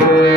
Thank you.